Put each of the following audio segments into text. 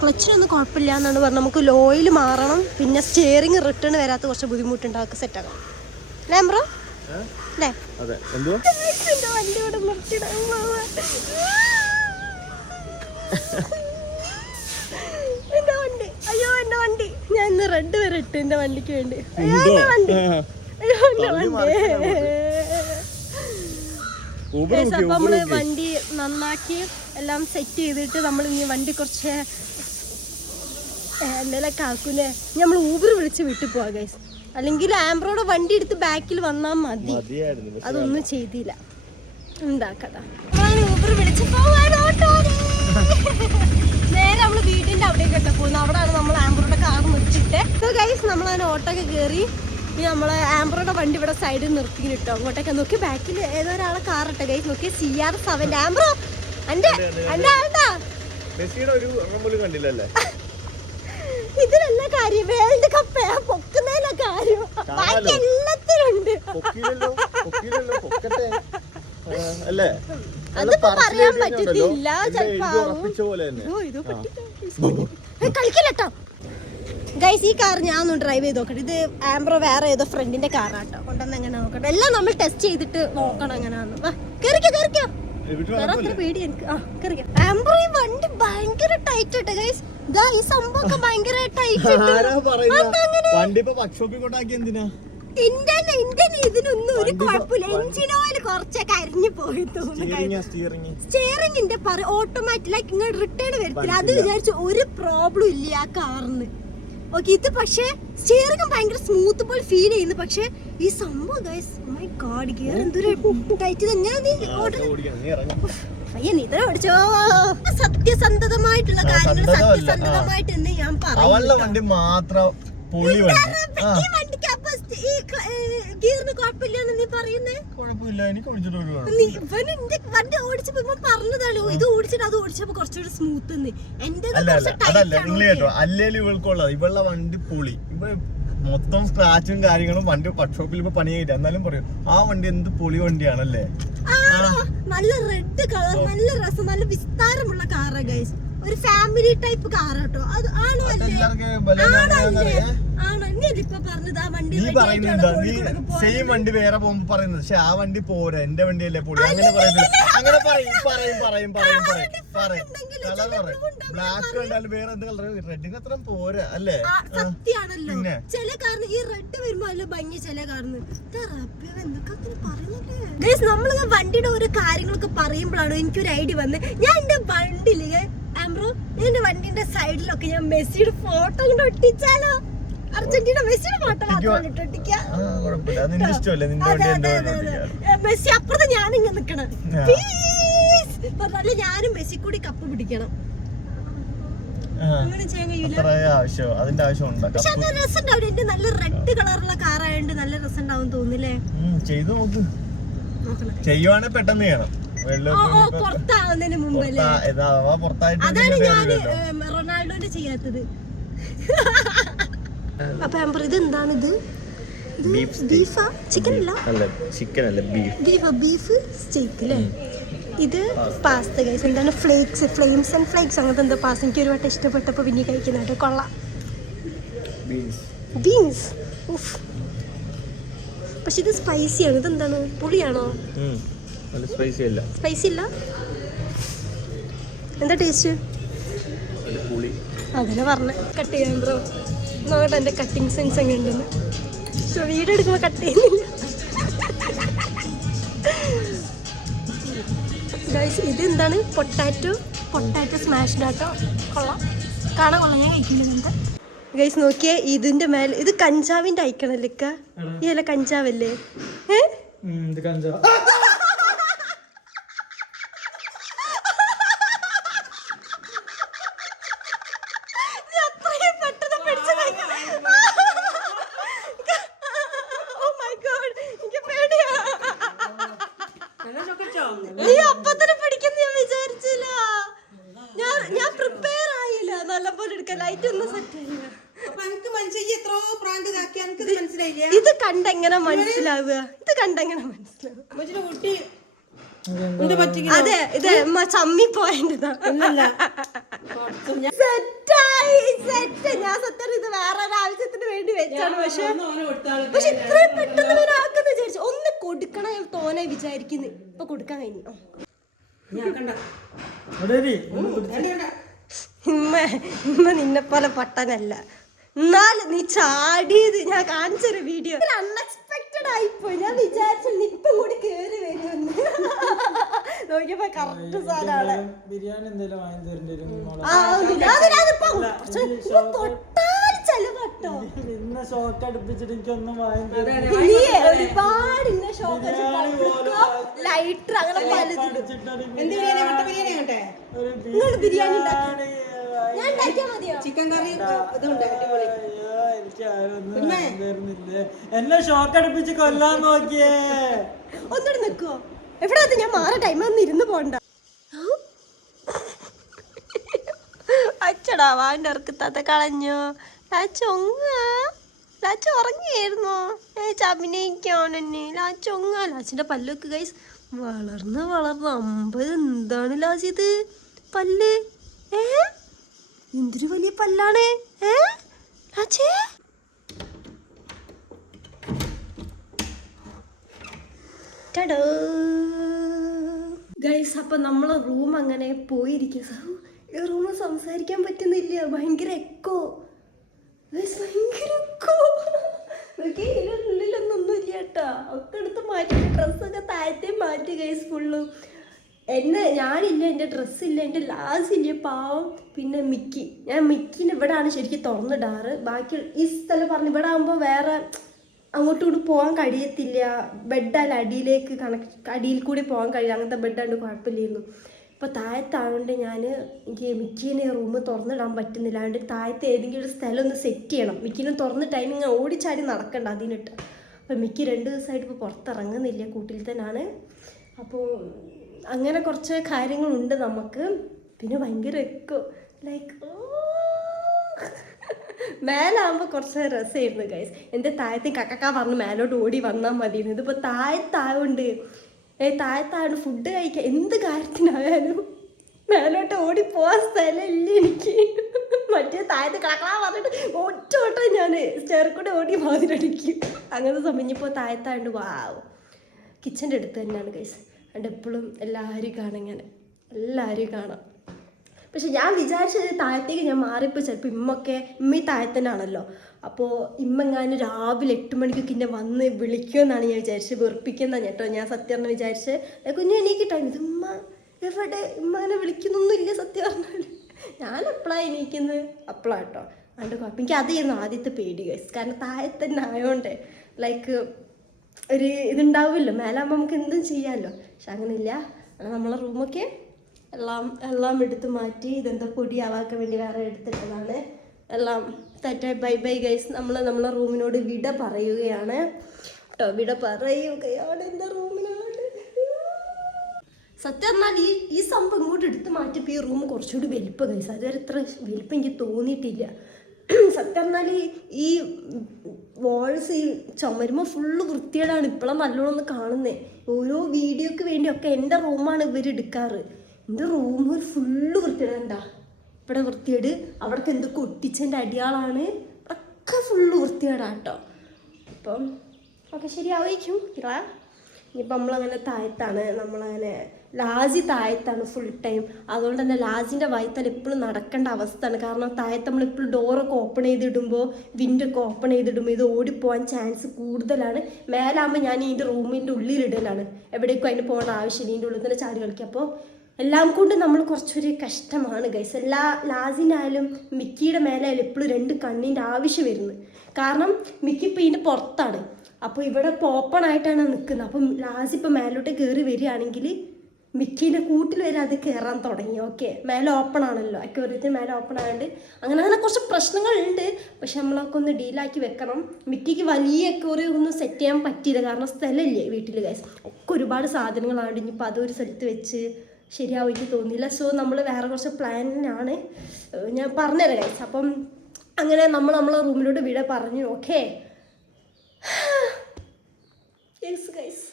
ക്ലച്ചിനൊന്നും കുഴപ്പമില്ല എന്നാണ് പറഞ്ഞത്. നമുക്ക് ലോയിൽ മാറണം, പിന്നെ സ്റ്റിയറിംഗ് റിട്ടേൺ വരാത്ത കുറച്ച് ബുദ്ധിമുട്ടുണ്ടാക്കി സെറ്റാക്കാം അല്ലേ ബ്രോ? അല്ലേ? വണ്ടി ഇവിടെ നിർത്തിയിടാൻ എന്റെ വണ്ടി, അയ്യോ എന്റെ വണ്ടി, ഞാൻ ഇന്ന് റെഡ് വരെ ഇട്ട് എന്റെ വണ്ടിക്ക് വേണ്ടി. അയ്യോ എന്റെ വണ്ടി, അയ്യോ എന്റെ വണ്ടി. അപ്പൊ നമ്മള് വണ്ടി നന്നാക്കി എല്ലാം സെറ്റ് ചെയ്തിട്ട് നമ്മൾ ഇനി വണ്ടി കുറച്ച് എന്തെങ്കിലുമൊക്കെ ആക്കൂലേ, നമ്മൾ ഊബർ വിളിച്ച് വിട്ടു പോവാ ഗൈസ്. അല്ലെങ്കിൽ ആംബ്രോയുടെ വണ്ടി എടുത്ത് ബാക്കിൽ വന്നാൽ മതി, അതൊന്നും ചെയ്തില്ല. എന്താക്കടാ, ഊബർ വിളിച്ച് നേരെ നമ്മള് വീടിന്റെ അവിടേക്കൊക്കെ പോകുന്നു. അവിടെയാണ് നമ്മൾ ആംബ്രോയുടെ കാർ നിർത്തിയിട്ട്. ഗൈസ് നമ്മളതിന് ഓട്ടോ ഒക്കെ കയറി നമ്മളെ ആംബ്രോയുടെ വണ്ടി ഇവിടെ സൈഡിൽ നിർത്തി കിട്ടോ. അങ്ങോട്ടൊക്കെ നോക്കി ബാക്കിൽ ഏതോ ഒരാളെ കാർ ഇട്ടോ ഗൈസ്. നോക്കി CR7 ആംബ്രോ എന്റെ ആൾട്ടാ. ഇതിലല്ല കാര്യം, വേൾഡ് കപ്പ് പൊക്കുന്നതിലെ കാര്യം, ബാക്കി എല്ലാത്തിനുണ്ട്. അതിപ്പോ പറയാൻ പറ്റത്തില്ല, കളിക്കല്ലോ ഗൈസ്. ഈ കാർ ഞാൻ ഒന്ന് ഡ്രൈവ് ചെയ്ത് നോക്കട്ടെ. ഇത് ആംബ്രോ വേറെ ഏതോ ഫ്രണ്ടിന്റെ കാറാട്ടോ, കൊണ്ടുവന്ന് എങ്ങനെ നോക്കട്ടെ. എല്ലാം നമ്മൾ ടെസ്റ്റ് ചെയ്തിട്ട് നോക്കണം എങ്ങനെയാന്ന്. കേറിക്കോ അത്ര പേടി എനിക്ക്. ആംബ്രോ ഈ വണ്ടി ഭയങ്കര ടൈറ്റ് ഇട്ട് ഗൈസ്. ഈ സംഭവമൊക്കെ ഭയങ്കര ടൈറ്റ്. ഇതിനൊന്നും ഒരു കുഴപ്പമില്ല. എഞ്ചിൻ ഓയിൽ കുറച്ചൊക്കെ അരിഞ്ഞു പോയി തോന്നുന്നു. സ്റ്റിയറിംഗിന്റെ ഓട്ടോമാറ്റിക് ലൈക്ക് ഇങ്ങോട്ട് റിട്ടേൺ വരത്തില്ല. അത് വിചാരിച്ചു ഒരു പ്രോബ്ലം ഇല്ല ആ കാറിന്. ഓക്കെ, ഇത് പക്ഷേ സ്റ്റിയറിംഗ് ഭയങ്കര സ്മൂത്ത് പോലെ ഫീൽ ചെയ്യുന്നു. പക്ഷെ ഈ സംഭവം guys, oh my God, gear എന്തൊരു ടൈറ്റ് തന്നെയാ. നീ ഇത്ര ഓടിച്ചോ. സത്യസന്ധമായിട്ടുള്ള കാര്യങ്ങൾ സത്യസന്ധമായിട്ട് എന്ന് ഞാൻ പറയുന്നു. ഗിയറിന് കുഴപ്പമില്ലെന്ന് നീ പറയുന്നേ? വണ്ടി ഓടിച്ചപ്പോ പറഞ്ഞതാണോ ഇത് ഓടിച്ചിട്ട് അത് ഓടിച്ചപ്പോ കുറച്ചുകൂടി സ്മൂത്ത്. എന്റെ ഇവളുടെ വണ്ടി പൊളി, മൊത്തം സ്ക്രാച്ചും കാര്യങ്ങളും. വണ്ടി വർക്ക്ഷോപ്പിൽ ഇപ്പൊ പണിയായിട്ട് എന്നാലും പറയും ആ വണ്ടി എന്ത് പൊളി വണ്ടിയാണല്ലേ. നല്ല റെഡ് കളർ, നല്ല രസം, നല്ല വിസ്താരമുള്ള കാറാ ഗൈസ്. ഒരു ഫാമിലി ടൈപ്പ് കാർ കേട്ടോ. അത് ആണോ അല്ലേ? ആണോ? ഇപ്പൊ പറഞ്ഞത് ആ വണ്ടി സെയിം വണ്ടി വേറെ പോകുമ്പോ പറയുന്നത്, പക്ഷെ ആ വണ്ടി പോരാ, എന്റെ വണ്ടിയല്ലേ പൊളി. അങ്ങനെ അങ്ങനെ പറയും. ബ്ലാക്ക് കണ്ടാലും വേറെ എന്ത് കളർ, റെഡിന് അത്ര പോരാ അല്ലേ? സത്യാണല്ലോ. ചില കാറിന് ഈ റെഡ് വരുമ്പോ നല്ല ഭംഗി, ചില കാറിന് നമ്മള് വണ്ടിയുടെ ഓരോ കാര്യങ്ങളൊക്കെ പറയുമ്പോഴാണോ എനിക്കൊരു ഐഡിയ വന്നത്. ഞാൻ എന്റെ വണ്ടിയില് ആംബ്രോ, എന്റെ വണ്ടിന്റെ സൈഡിലൊക്കെ ഞാൻ മെസ്സിയുടെ ഫോട്ടോ കൊണ്ട് ഒട്ടിച്ചാലോ? അർജന്റീന മെസ്സിയുടെ ഫോട്ടോ മെസ്സി അപ്പുറത്ത് ഞാനിങ്ങനെ നിക്കണം. പറഞ്ഞാല് ഞാനും മെസ്സി കൂടി കപ്പ് പിടിക്കണം. അങ്ങനെ ചെയ്യാൻ കഴിയില്ല. പക്ഷെ അത് രസം ഉണ്ടാവില്ല. എന്റെ നല്ല റെഡ് കളറുള്ള കാറായോണ്ട് നല്ല രസം ഉണ്ടാവും തോന്നില്ലേ? ചെയ്തു നോക്ക്. ചെയ്യുവാണെങ്കിൽ പെട്ടെന്ന് ചെയ്യണം. പുറത്താവുന്നതിന് മുമ്പല്ലേ? അതാണ് ഞാന് റൊണാൾഡോന്റെ ചെയ്യാത്തത്. അപ്പൊ ഇത് എന്താണിത്? ബീഫാ? ചിക്കൻ അല്ല, ബീഫ് സ്റ്റേക്ക് അല്ലേ? ഇത് പാസ്ത ഗൈസ്. എന്താണ് ഫ്ലേക്സ്, ഫ്ലെയിംസ് ആൻഡ് ഫ്ലേക്സ് അങ്ങനത്തെ എന്താ പാസ്ത. എനിക്ക് ഒരു വട്ടം ഇഷ്ടപ്പെട്ടപ്പോ പിന്നെ കഴിക്കുന്നുണ്ട്. കൊള്ളാം. ബീൻസ്. പക്ഷെ ഇത് സ്പൈസിയാണ്. ഇതെന്താണ്, പുളിയാണോ? സ്പൈസി അല്ല. എന്താ ടേസ്റ്റ്? അങ്ങനെ പറഞ്ഞ കട്ട് ചെയ്യാൻ ബ്രോ. നോക്കട്ടെ എന്റെ കട്ടിങ് സെൻസ് എങ്ങനെ ഉണ്ടെന്ന്. വീഡിയോ എടുക്കുമ്പോ കട്ട് ചെയ്യുന്നില്ല ഗൈസ്. ഇതെന്താണ്? പൊട്ടാറ്റോ സ്മാഷ്ഡ് ആട്ടോ. കൊള്ളാം, കാണാൻ കൊള്ളാം. ഞാൻ കഴിക്കുന്നുണ്ട് ഗൈസ്. നോക്കിയേ, ഇതിന്റെ മേലെ ഇത് കഞ്ചാവിന്റെ ഐക്കണല്ലേ? ഈ അല്ല കഞ്ചാവല്ലേ? നീ അപ്പത്തന്നെ പിടിക്കുന്ന ഞാൻ വിചാരിച്ചില്ല. ഞാൻ പ്രിപ്പയർ ആയില്ല നല്ലപോലെ എടുക്കാൻ. ലൈറ്റ് ഒന്നും സെറ്റ് ആയില്ല. ഇത് കണ്ടെങ്ങനെ മനസ്സിലാവുക? അതെ ഇത് ചമ്മി പോയതാ. സെറ്റായി സെറ്റ്. ഞാൻ സത്യം ഇത് വേറെ ഒരു ആവശ്യത്തിന് വേണ്ടി വെച്ചാണ്. പക്ഷെ ഇത്രയും പെട്ടെന്ന് ആക്കുന്ന വിചാരിച്ചു. ഒന്ന് കൊടുക്കണ തോനെ വിചാരിക്കുന്നു. ഇപ്പൊ കൊടുക്കാൻ കഴിഞ്ഞു. ഇമ്മ നിന്നെ പോലെ പൊട്ടനല്ല. എന്നാലും നീ ചാടിയത് ഞാൻ കാണിച്ചൊരു വീഡിയോ അൺഎക്സ്പെക്ടഡ് ആയിപ്പോയി. ഞാൻ വിചാരിച്ചു ഇപ്പം കൂടി കേറി വരുമെന്ന്. നോക്കിയപ്പോ കറക്റ്റ് സാധനമാണ്. ഒരുപാട് ഇന്ന ഷോക്ക് ലൈറ്റർ അങ്ങനെ പലതും ബിരിയാണി ഉണ്ടാക്കി. ഞാൻ ഉണ്ടാക്കിയാ മതിയോ? ചിക്കൻ കറി എന്നെ ഷോക്ക് അടുപ്പിച്ച് കൊല്ലാൻ നോക്കിയേ. ഒന്നുകൂടെ നിക്കുവോ? എവിടെ ഞാൻ മാറ ടൈം ഒന്ന് ഇരുന്ന് പോണ്ട. അച്ചടാ വാൻ്റെ ഇറക്കത്താത്ത കളഞ്ഞോ. ലാച്ച ഉറങ്ങിയായിരുന്നോ? അഭിനയിക്കാണെന്നെ ലാച്ചൊങ്ങ. ലാച്ചിന്റെ പല്ലൊക്കെ ഗൈസ് വളർന്ന് 50. എന്താണ് ലാച്ചി ഇത് പല്ല്? എന്തൊരു വലിയ പല്ലാണ്. ലാച്ചേ ഗൈസ് അപ്പൊ നമ്മളെ റൂം അങ്ങനെ പോയിരിക്കുക. ഈ റൂം സംസാരിക്കാൻ പറ്റുന്നില്ല. ഭയങ്കര എക്കോ. ഭയങ്കര എക്കോ. ഉള്ളിലൊന്നും ഇല്ല കേട്ടാ. ഒക്കെ എടുത്ത് മാറ്റി. ഡ്രസ്സൊക്കെ താഴത്തെ മാറ്റി ഗൈസ് ഫുള്ളും. ഞാനില്ല, എൻ്റെ ഡ്രസ്സില്ല, എൻ്റെ ലാസില്ല പാവം. പിന്നെ മിക്കി. ഞാൻ മിക്കിന് ഇവിടെയാണ് ശരിക്കും തുറന്നിടാറ്. ബാക്കി ഈ സ്ഥലം പറഞ്ഞു ഇവിടെ ആകുമ്പോൾ വേറെ അങ്ങോട്ടും ഇങ്ങോട്ട് പോകാൻ കഴിയത്തില്ല. ബെഡല്ല അടിയിലേക്ക് അടിയിൽ കൂടി പോകാൻ കഴിയില്ല. അങ്ങനത്തെ ബെഡാണ്ട് കുഴപ്പമില്ലായിരുന്നു. ഇപ്പോൾ താഴത്തായതുകൊണ്ട് എനിക്ക് മിക്കീനെ റൂം തുറന്നിടാൻ പറ്റുന്നില്ല. അതുകൊണ്ട് താഴത്ത് ഏതെങ്കിലും ഒരു സ്ഥലം ഒന്ന് സെറ്റ് ചെയ്യണം. മിക്കിനെ തുറന്നിട്ട് അതിനിങ്ങനെ ഓടിച്ചാടി നടക്കണ്ട അതിനിട്ട്. അപ്പം മിക്കി 2 ദിവസമായിട്ട് ഇപ്പോൾ പുറത്തിറങ്ങുന്നില്ല, കൂട്ടിൽ തന്നെയാണ്. അപ്പോൾ അങ്ങനെ കുറച്ച് കാര്യങ്ങളുണ്ട് നമുക്ക്. പിന്നെ ഭയങ്കര എക്കോ ലൈക്ക് മേലാകുമ്പോൾ കുറച്ച് രസമായിരുന്നു ഗൈസ്. എൻ്റെ താഴത്ത് കക്കക്ക പറഞ്ഞ് മേലോട്ട് ഓടി വന്നാൽ മതിയിരുന്നു. ഇതിപ്പോൾ താഴത്തായോണ്ട് ഫുഡ് കഴിക്കാൻ എന്ത് കാര്യത്തിനായാലും മേലോട്ട് ഓടിപ്പോവാൻ സ്ഥലമില്ല എനിക്ക്. മറ്റേ താഴത്ത് കക്കളാ പറഞ്ഞിട്ട് ഒറ്റോട്ടം ഞാൻ സ്റ്റെയർക്കൂടെ ഓടി മാതിരടിക്കും. അങ്ങനത്തെ സമയപ്പോൾ താഴത്തായോണ്ട് വാവ്. കിച്ചൻ്റെ അടുത്ത് തന്നെയാണ് ഗൈസ്. അതുകൊണ്ട് എപ്പോഴും എല്ലാവരും കാണാം. എല്ലാവരും കാണാം. പക്ഷെ ഞാൻ വിചാരിച്ചത് താഴത്തേക്ക് ഞാൻ മാറിയപ്പോൾ ചിലപ്പോൾ ഇമ്മ ഈ താഴത്തന്നാണല്ലോ. അപ്പോൾ ഇമ്മെങ്ങാനും രാവിലെ 8 മണിക്കൊക്കെ എന്നെ വന്ന് വിളിക്കുമെന്നാണ് ഞാൻ വിചാരിച്ചത്. വെറുപ്പിക്കുന്നതാണ് കേട്ടോ ഞാൻ സത്യം പറഞ്ഞാൽ വിചാരിച്ചത്. കുഞ്ഞു എണീക്കിട്ടോ. ഇത് ഇമ്മ എവിടെ ഇമ്മനെ വിളിക്കുന്നൊന്നുമില്ല സത്യം പറഞ്ഞാൽ. ഞാൻ എപ്പോഴാണ് എണീക്കുന്നത് അപ്പോഴാണ് കേട്ടോ. അതുകൊണ്ട് കുഴപ്പം എനിക്ക് അതായിരുന്നു ആദ്യത്തെ പേടി ഗൈസ്. കാരണം താഴത്തന്നെ ആയതുകൊണ്ട് ലൈക്ക് ഒരു ഇതുണ്ടാവുമല്ലോ. മേലാകുമ്പോൾ നമുക്ക് എന്തും ചെയ്യാമല്ലോ. പക്ഷെ അങ്ങനെയില്ല. നമ്മളെ റൂമൊക്കെ എല്ലാം എടുത്ത് മാറ്റി. ഇതെന്താ പൊടിയാവാക്കാൻ വേണ്ടി വേറെ എടുത്തിട്ടതാണ്. എല്ലാം തെറ്റായി. Bye guys. നമ്മളെ റൂമിനോട് വിട പറയുകയാണ് കേട്ടോ. വിട പറയുകയാണ് എൻ്റെ റൂമിനോട്. സത്യം പറഞ്ഞാൽ ഈ സംഭവം ഇങ്ങോട്ട് എടുത്ത് മാറ്റിയപ്പോൾ ഈ റൂം കുറച്ചുകൂടി വലിപ്പം ഗൈസ്. അതുവരെ ഇത്ര വലിപ്പം എനിക്ക് തോന്നിയിട്ടില്ല സത്യം പറഞ്ഞാൽ. ഈ വാൾസ് ഈ ചുമരുമ്പോൾ ഫുള്ള് വൃത്തികേടാണ്. ഇപ്പോഴാണ് നല്ലോണം ഒന്ന് കാണുന്നത്. ഓരോ വീഡിയോക്ക് വേണ്ടിയൊക്കെ എൻ്റെ റൂമാണ് ഇവർ എടുക്കാറ്. എൻ്റെ റൂം ഫുള്ള് വൃത്തികേടാ. ഇവിടെ വൃത്തികേട്, അവിടേക്ക് എന്തൊക്കെ ഒട്ടിച്ചതിൻ്റെ അടിയാളാണ്. ഒക്കെ ഫുള്ള് വൃത്തികേടാണ് കേട്ടോ. അപ്പം ഒക്കെ ശരിയാവായിരിക്കും. ഇനിയിപ്പോൾ നമ്മളങ്ങനെ താഴത്താണ്. നമ്മളങ്ങനെ ലാജി താഴത്താണ് ഫുൾ ടൈം. അതുകൊണ്ട് തന്നെ ലാജിൻ്റെ വയത്താൽ എപ്പോഴും നടക്കേണ്ട അവസ്ഥയാണ്. കാരണം താഴത്ത് നമ്മളെപ്പോഴും ഡോറൊക്കെ ഓപ്പൺ ചെയ്തിടുമ്പോൾ വിൻഡൊക്കെ ഓപ്പൺ ചെയ്തിടുമ്പോൾ ഇത് ഓടിപ്പോകാൻ ചാൻസ് കൂടുതലാണ്. മേലാകുമ്പോൾ ഞാൻ ഇതിൻ്റെ റൂമിൻ്റെ ഉള്ളിലിടലാണ്. എവിടേക്കും അതിന് പോകേണ്ട ആവശ്യമില്ല. ഇതിൻ്റെ ഉള്ളിൽ തന്നെ ചാടി കളിക്കുക. അപ്പോൾ എല്ലാം കൊണ്ട് നമ്മൾ കുറച്ചൊരു കഷ്ടമാണ് ഗൈസ്. ലാസിനായാലും മിക്കിയുടെ മേലായാലും എപ്പോഴും 2 കണ്ണിൻ്റെ ആവശ്യം വരുന്നത്. കാരണം മിക്കി ഇപ്പോൾ ഇതിൻ്റെ പുറത്താണ്. അപ്പോൾ ഇവിടെ ഇപ്പോൾ ഓപ്പൺ ആയിട്ടാണ് നിൽക്കുന്നത്. അപ്പം ലാസി ഇപ്പോൾ മേലോട്ട് കയറി വരികയാണെങ്കിൽ മിക്കീൻ്റെ കൂട്ടിൽ വരെ അത് കയറാൻ തുടങ്ങി. ഓക്കെ, മേലെ ഓപ്പൺ ആണല്ലോ. അക്വേറിയത്തിന് മേലെ ഓപ്പൺ ആയതുകൊണ്ട് അങ്ങനെ കുറച്ച് പ്രശ്നങ്ങളുണ്ട്. പക്ഷെ നമ്മളൊക്കെ ഒന്ന് ഡീലാക്കി വെക്കണം. മിക്കിക്ക് വലിയ അക്വേറിയം ഒന്നും സെറ്റ് ചെയ്യാൻ പറ്റിയില്ല. കാരണം സ്ഥലമില്ലേ വീട്ടിൽ ഗൈസ്. ഒക്കെ ഒരുപാട് സാധനങ്ങളാണ്. ഇനിയിപ്പോൾ അതൊരു സ്ഥലത്ത് വെച്ച് ശരിയാവും എനിക്ക് തോന്നിയില്ല. സോ നമ്മൾ വേറെ കുറച്ച് പ്ലാനിനാണ്. ഞാൻ പറഞ്ഞുതരാം ഗൈസ്. അപ്പം അങ്ങനെ നമ്മളെ റൂമിലോട്ട് വിട പറഞ്ഞു. Okay yes guys.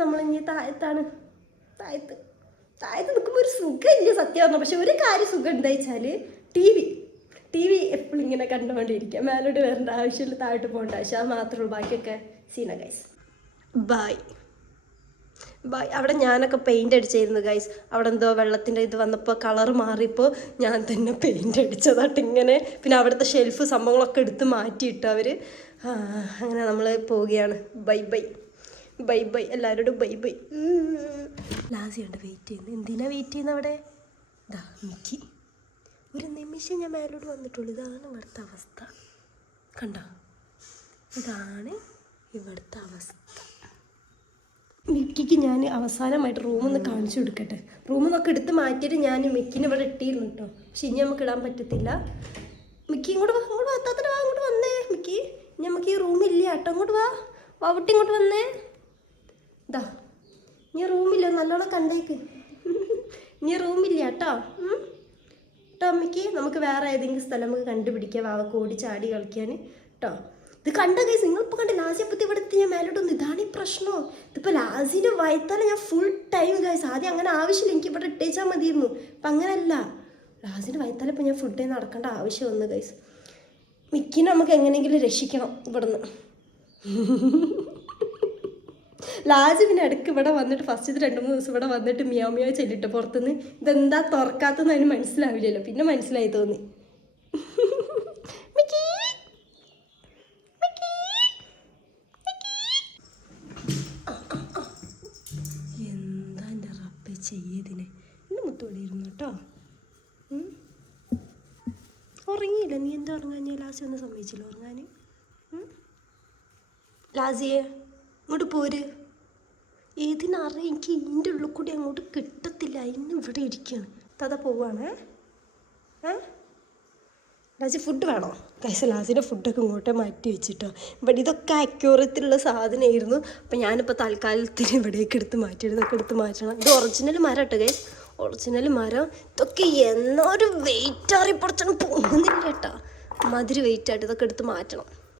നമ്മളിനി താഴത്ത് നിൽക്കുമ്പോൾ ഒരു സുഖമില്ല സത്യം പറഞ്ഞാൽ. പക്ഷെ ഒരു കാര്യം സുഖം എന്താ വെച്ചാൽ ടി വി എപ്പോഴും ഇങ്ങനെ കണ്ടുകൊണ്ടിരിക്കുക. മേലോട്ട് വരേണ്ട ആവശ്യമില്ല, താഴോട്ട് പോകേണ്ട ആവശ്യം. അത് മാത്രമേ ഉള്ളൂ. ബാക്കിയൊക്കെ സീന ഗൈസ്. ബൈ. അവിടെ ഞാനൊക്കെ പെയിൻ്റ് അടിച്ചായിരുന്നു ഗൈസ്. അവിടെ എന്തോ വെള്ളത്തിൻ്റെ ഇത് വന്നപ്പോൾ കളറ് മാറിയപ്പോൾ ഞാൻ തന്നെ പെയിൻ്റ് അടിച്ചതാട്ട് ഇങ്ങനെ. പിന്നെ അവിടുത്തെ ഷെൽഫ് സംഭവങ്ങളൊക്കെ എടുത്ത് മാറ്റിയിട്ടു അവർ. അങ്ങനെ നമ്മൾ പോവുകയാണ്. ബൈ എല്ലാവരോടും ബൈ. ലാസിയുണ്ട് വെയിറ്റ് ചെയ്യുന്നത്. എന്തിനാ വെയിറ്റ് ചെയ്യുന്നത് അവിടെ? ഇതാ മിക്കി. ഒരു നിമിഷം ഞാൻ മേലോട്ട് വന്നിട്ടുള്ളൂ. ഇതാണ് ഇവിടുത്തെ അവസ്ഥ. കണ്ടോ? ഇതാണ് ഇവിടുത്തെ അവസ്ഥ. മിക്കിക്ക് ഞാൻ അവസാനമായിട്ട് റൂമിൽ നിന്ന് കാണിച്ചു കൊടുക്കട്ടെ. റൂമിൽ നിന്നൊക്കെ എടുത്ത് മാറ്റിയിട്ട് ഞാൻ മിക്കിനെ ഇവിടെ ഇട്ടിരുന്നു കേട്ടോ. പക്ഷെ ഇനി നമുക്ക് ഇടാൻ പറ്റത്തില്ല. മിക്കി ഇങ്ങോട്ട് വാ, എത്താത്തിട്ട് വാ, അങ്ങോട്ട് വന്നേ മിക്കി. ഇനി നമുക്ക് ഈ റൂമില്ല കേട്ടോ. അങ്ങോട്ട് വാവട്ടി ഇങ്ങോട്ട് വന്നേ. ഇതാ ഇനി റൂമില്ല, നല്ലോണം കണ്ടേക്ക്. ഇനി റൂമില്ല കേട്ടോ. കേട്ടോ അമ്മയ്ക്ക്. നമുക്ക് വേറെ ഏതെങ്കിലും സ്ഥലം നമുക്ക് കണ്ടുപിടിക്കാം വാവക്ക് ഓടി ചാടി കളിക്കാൻ കേട്ടോ. ഇത് കണ്ട ഗൈസ്, നിങ്ങളിപ്പോൾ കണ്ട ലാസിയപ്പത്തി ഇവിടെ എത്തി. ഞാൻ മേലോട്ടൊന്നും. ഇതാണ് ഈ പ്രശ്നം. ഇതിപ്പോൾ ലാസിൻ്റെ വയത്താലെ ഞാൻ ഫുൾ ടൈം ഗൈസ്. ആദ്യം അങ്ങനെ ആവശ്യമില്ല, എനിക്ക് ഇവിടെ ഇട്ടേച്ചാൽ മതിയിരുന്നു. അപ്പം അങ്ങനെയല്ല, ലാസിൻ്റെ വയത്താലെ ഇപ്പോൾ ഞാൻ ഫുൾ ടൈം നടക്കേണ്ട ആവശ്യം വന്നു ഗൈസ്. മിക്കിനെ നമുക്ക് എങ്ങനെയെങ്കിലും രക്ഷിക്കണം ഇവിടുന്ന്. ലാസ്റ്റ് പിന്നെ ഇടയ്ക്ക് ഇവിടെ വന്നിട്ട് ഫസ്റ്റ് 2-3 ദിവസം ഇവിടെ വന്നിട്ട് മിയാ ചെല്ലിട്ട് പുറത്തുനിന്ന് ഇതെന്താ തുറക്കാത്തതെന്ന് അതിന് മനസ്സിലാവില്ലല്ലോ. പിന്നെ മനസ്സിലായി തോന്നി. എന്താ എൻ്റെ റബ്ബേ ചെയ്യതിനെ. എൻ്റെ മുത്തോടിയിരുന്നു കേട്ടോ. ഉറങ്ങിയില്ല. നീ എന്താ ഉറങ്ങാൻ? ഞാൻ ലാസ്റ്റ് ഒന്നും സമ്മതിച്ചില്ല ഉറങ്ങാൻ. ലാസിയെ ഇങ്ങോട്ട് പോര്. ഏതിനറിയാം, എനിക്ക് ഇതിൻ്റെ ഉള്ളിൽ കൂടി അങ്ങോട്ട് കിട്ടത്തില്ല. ഇന്ന് ഇവിടെ ഇരിക്കുകയാണ്. തത പോവാണേ. ലാസി ഫുഡ് വേണോ? കൈസ ലാസിൻ്റെ ഫുഡൊക്കെ ഇങ്ങോട്ടേ മാറ്റി വെച്ചിട്ടോ. ഇവിടെ ഇതൊക്കെ അക്യൂറത്തിലുള്ള സാധനമായിരുന്നു. അപ്പം ഞാനിപ്പോൾ തൽക്കാലത്തിന് ഇവിടേക്ക് എടുത്ത് മാറ്റണം. ഇത് ഒറിജിനൽ മരം കേട്ടോ ഗൈസ്, ഒറിജിനൽ മരം. ഇതൊക്കെ എന്നൊരു വെയിറ്റ് അറിയപ്പെടുത്തണം പോകുന്നില്ല കേട്ടോ. മധുര വെയിറ്റ് ആയിട്ട് ഇതൊക്കെ എടുത്ത് മാറ്റണം.